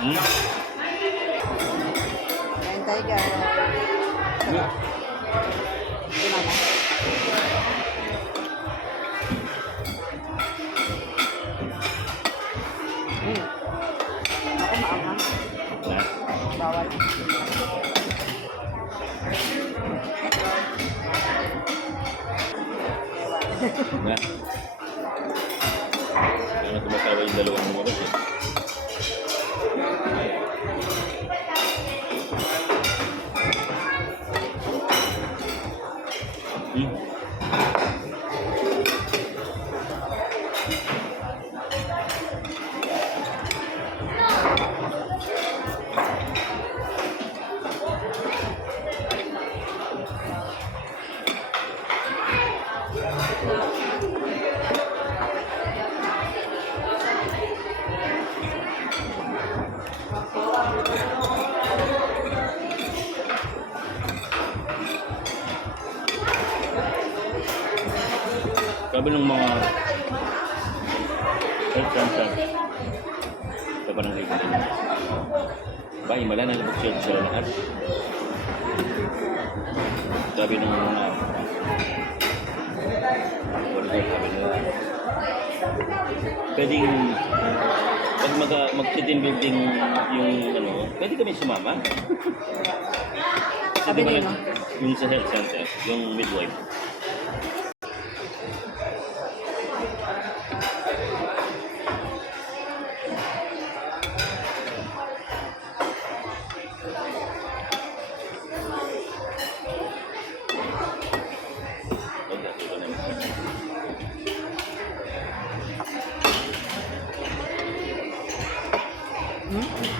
Hmm? Ayan, tiger. Ano? Ito naman. Ako maanghang. Na? Bawal. Na? Kaya na tumatawa yung dalawang oras eh. Hmm? Sabi ng mga health center sa barangay ko rin. Ba, himala na nabuksyod sila lahat. Sabi ng mga sabi nila, pwedeng pag mag-team building yung ano, pwede kami sumama. Kasi Sabi diba, nino? yung sa health center, yung midwife. Hmm?